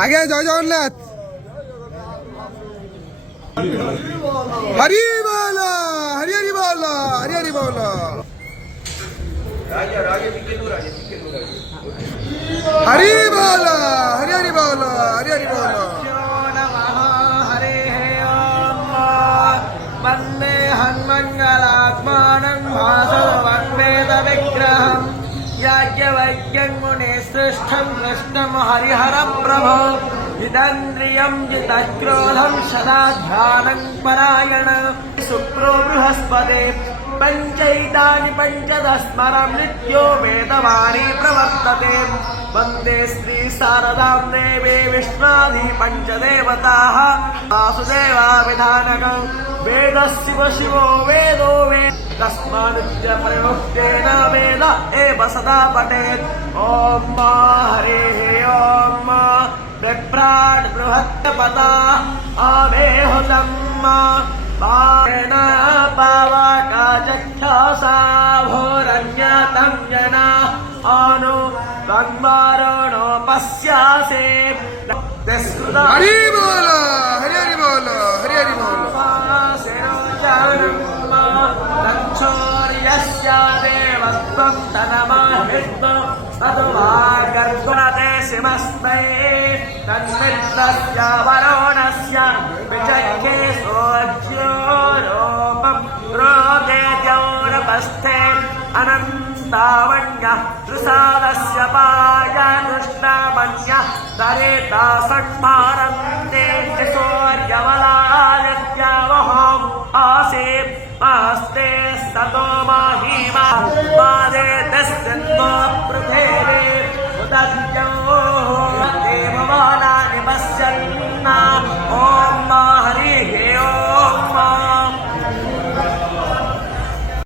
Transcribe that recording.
আগে জয় জগন্নাথ। হরি বল, হরি হরি বল, হরি হরি বল। হরি বল, হরি হরি বল, হরি হরি বল। वंदे हन्मंगलात्मानं भासवन्वेद विग्रहं याज्ञवल्क्यं मुनिश्रेष्ठं कृष्णं हरिहरं प्रभो जितेन्द्रियं जितक्रोधं सदा ध्यानं परायण शुक्रो बृहस्पते पंचैतानि पंचदस्मरं नित्यो वेदवाणी प्रवर्तते वंदे श्री शारदां देवी विष्णादि पंचदेवताः वासुदेवा विधानकं वेदस्य शिवो वेदो वेद तस्मादित्य प्रयोक्तेन वेद एव सदा पठेत्। ॐ हरिः ॐ विभ्राट् बृहत्पता अवेहुतं पावेन पावका चक्षसा भोरन्यतं जना अनु तन्मारणो पश्यासे। हरि बोल, हरि हरि बोल, हरि हरि बोल। रक्षोर्यस्य देवत्वं तनमहित्वं तद्वागर्गुणते शिमस्मै तन्मित्रस्य वरुणस्य विचक्रे सोऽज्योरोपं रोगे द्यौरपस्थे अनन्तावण्यः त्रिसादस्य पाय कृष्णामन्यः दरेता सन्मारन्ते यशो